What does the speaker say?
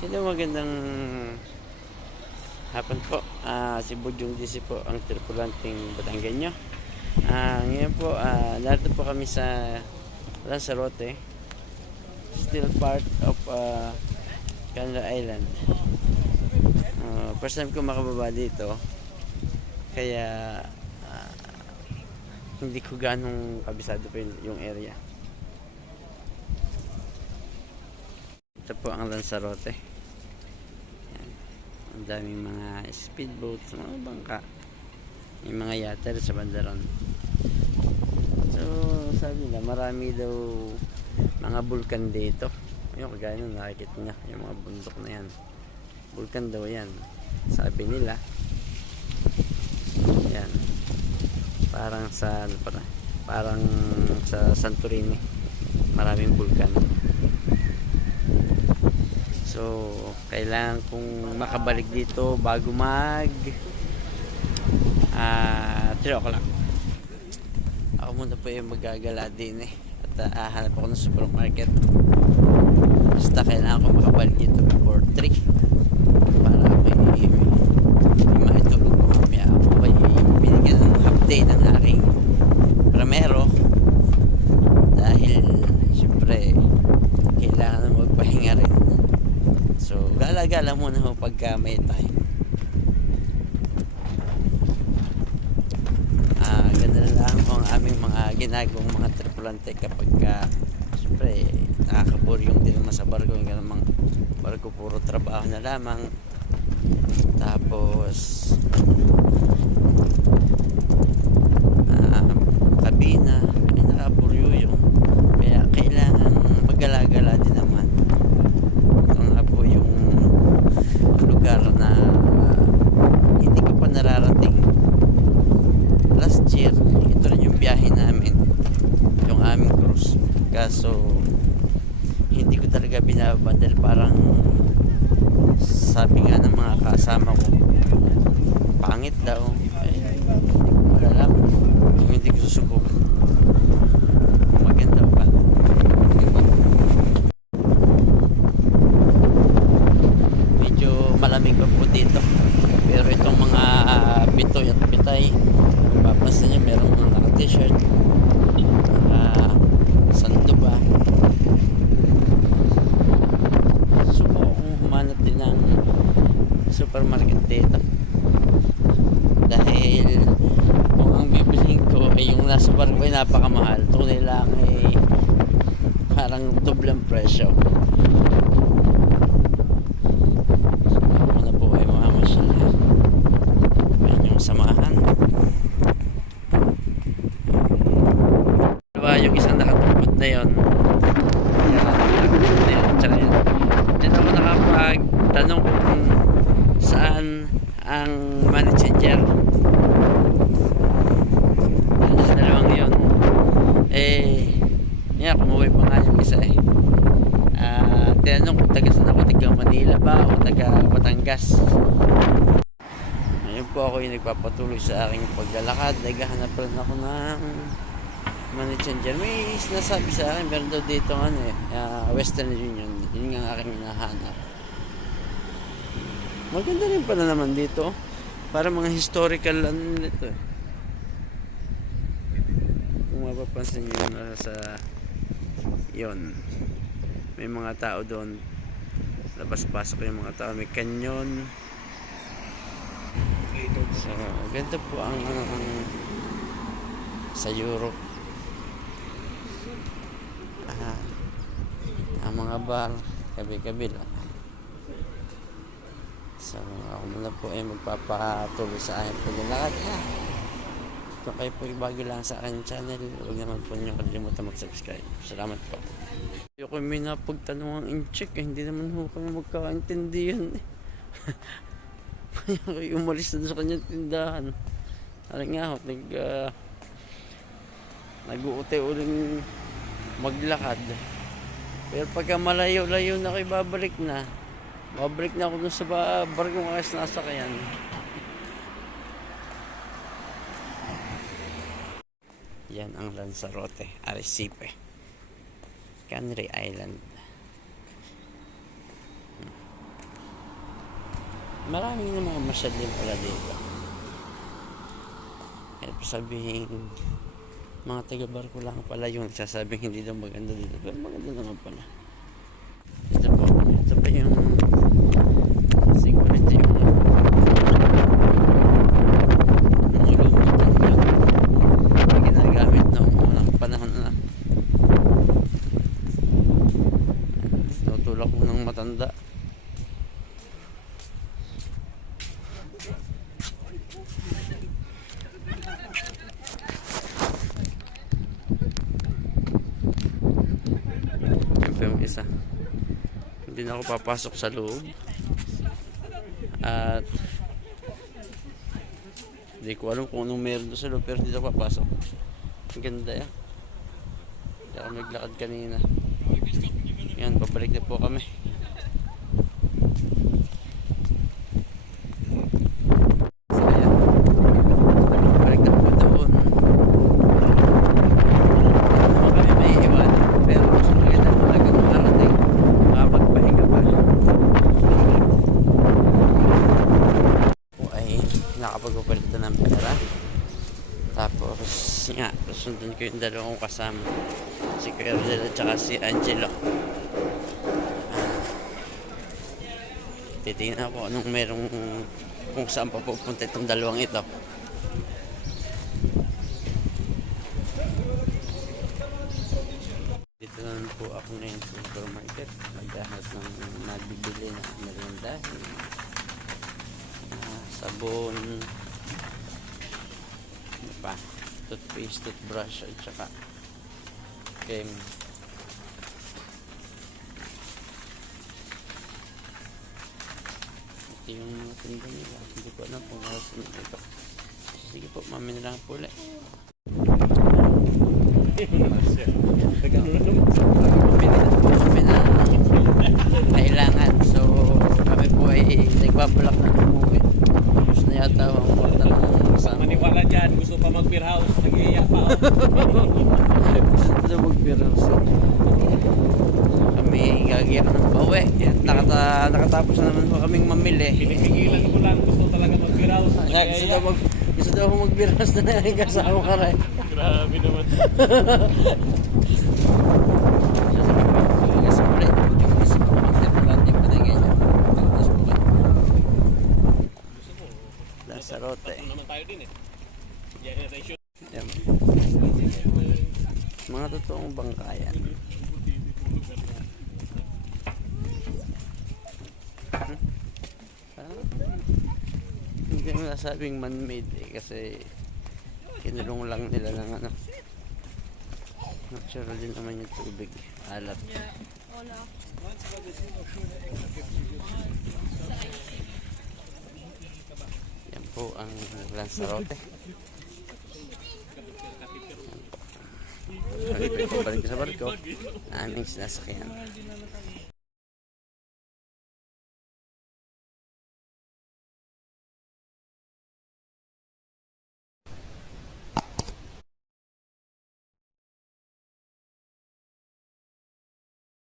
Hello, magandang hapon po. Si Budyong DC po ang tripulanting Batanggenyo. Ngayon po, narito po kami sa Lanzarote, still part of Canada Island. First time ko makababa dito, kaya hindi ko ganong kabisado pa yung area. Ito po ang Lanzarote. Yan. Ang daming mga speedboat, mga bangka, may mga yater sa bandaron. So sabi nila marami daw mga bulkan dito. Yung kagaya nung nakikita niya, yung mga bundok na yan, bulkan daw yan, sabi nila. Yan, parang sa Santorini, maraming bulkan. So kailangan kong makabalik dito bago mag 3 o'clock. Ako muna po yung magagala din at hahanap ako ng supermarket. Basta kailangan ko makabalik dito before 3 para may maitulog ko mamaya. Ako ay binigyan ng update ng aking pramero dahil syempre kailangan na magpahinga rin. So gala-gala muna ho pagka may time. Ganda na lang ang aming mga ginagawang mga tripulante kapag syempre nakakaburyong din naman sa barko. Yung ganang barko puro trabaho na lamang, tapos kabina ay nakaburyo yung, kaya kailangan magala-gala din naman. Ito nga po yung lugar na hindi ko pa nararating. Last year, ito rin yung biyahe namin, yung aming cruise. Kaso hindi ko talaga binababa dahil parang sabi nga ng mga kasama ko, pangit daw. Hindi ko malalaman kung hindi ko susubukan kung maganda pa. Medyo malamig pa po dito, pero itong mga bitoy at bitay, papansin nyo merong mga naka-t-shirt, sando ba. Subukan kong humanap din ng supermarket dito dahil kung ang bibilhin ko ay yung nasa barko ay napakamahal, tunay lang ay parang doblang presyo. Ako na po ay mamamasyal na yung samahan. Yung isang nakatumpot na yun, tsaka yun, dyan ako nakapagtanong kung saan ang money changer. Ano sa dalawang yun, kumuwi pa nga yung isa tinanong kung taga saan ako, taga Manila ba o taga Batangas. Ngayon po ako yung nagpapatuloy sa aking paglalakad. Naghahanap rin ako ng money changer. May nasabi sa akin meron daw dito Western Union. Yun nga aking hinahanap. Maganda rin pala naman dito, para mga historical nito kung mapapansin nyo sa yon, may mga tao doon, labas-pasok yung mga tao, may canyon. So ganito po ang sa Europe. Ang mga bar kabi-kabila. So ako muna po ay magpapatuloy sa aking paglalakad. Kung kayo po bago lang sa aking channel, huwag naman po nyo kalimutan mag-subscribe. Salamat po. Ayoko may napagtanong ang in-check, hindi naman ho kami magkakaintindihan kaya umalis na sa kanyang tindahan. Ano nga ho, nag-uute-uling maglakad. Pero pagka malayo-layo na kayo, babalik na ako dun sa barko mga sinasakyan. Yan ang Lanzarote, Arrecife, Canary Island. Maraming na mga masyad din pala dito. Kaya sabihin, mga taga-barko lang pala yung sasabing hindi daw maganda dito. Pero maganda naman pala. Ito pa yung siguro ito yung mga lumang tanggap na ginagamit noong unang panahon na. Tutulak mo ng matanda. Yung isa, hindi na ako papasok sa loob at hindi ko alam kung anong meron doon sa loob, pero hindi ako papasok. Ang ganda yan. Hindi ako naglakad kanina. Yan, babalik na po kami. So yan, balik na po doon. Naman kami may iwan, pero mas maganda talaga kung narating makapagpahinga pa. Ay nakapagpapalit na ng pera, tapos nga sundin ko yung dalawang kasama, si Kuya Rodel at saka si Angelo. Titingnan ako anong merong, kung saan pa pupunta itong dalawang ito. Dito naman po ako ngayon sa supermarket, maghahanap ng nabibili na merindahin, sabon, ano pa, toothpaste, toothbrush at saka cream. Ito yung tinda nila, hindi ko alam kung nakasunod ito. Sige po, mamili lang po ulit. Kami na kailangan, so kami po ay nagbabulak na umuwi. Gusto na yata ang kwarta ng kasama. Maniwala dyan, gusto pa mag-beer house, nag-iiyak pa. Gusto mag-beer house. Kami gagiyak ng pauwi. Nakatapos na naman po kaming mamili. Pinipigilan ko lang, gusto talaga mag-beer house. Gusto daw mag-beer house na yung kasama ka rin. Grabe naman. Lanzarote. Naman tayo din eh. Generation. Yan. Mga totoong bangkayan. Hindi mo nasabing man-made eh, kasi kinulong lang nila ng ano. Natural din naman yung tubig. Alat. Yan po ang Lanzarote. Balik sa barko. Aming sinasakyan.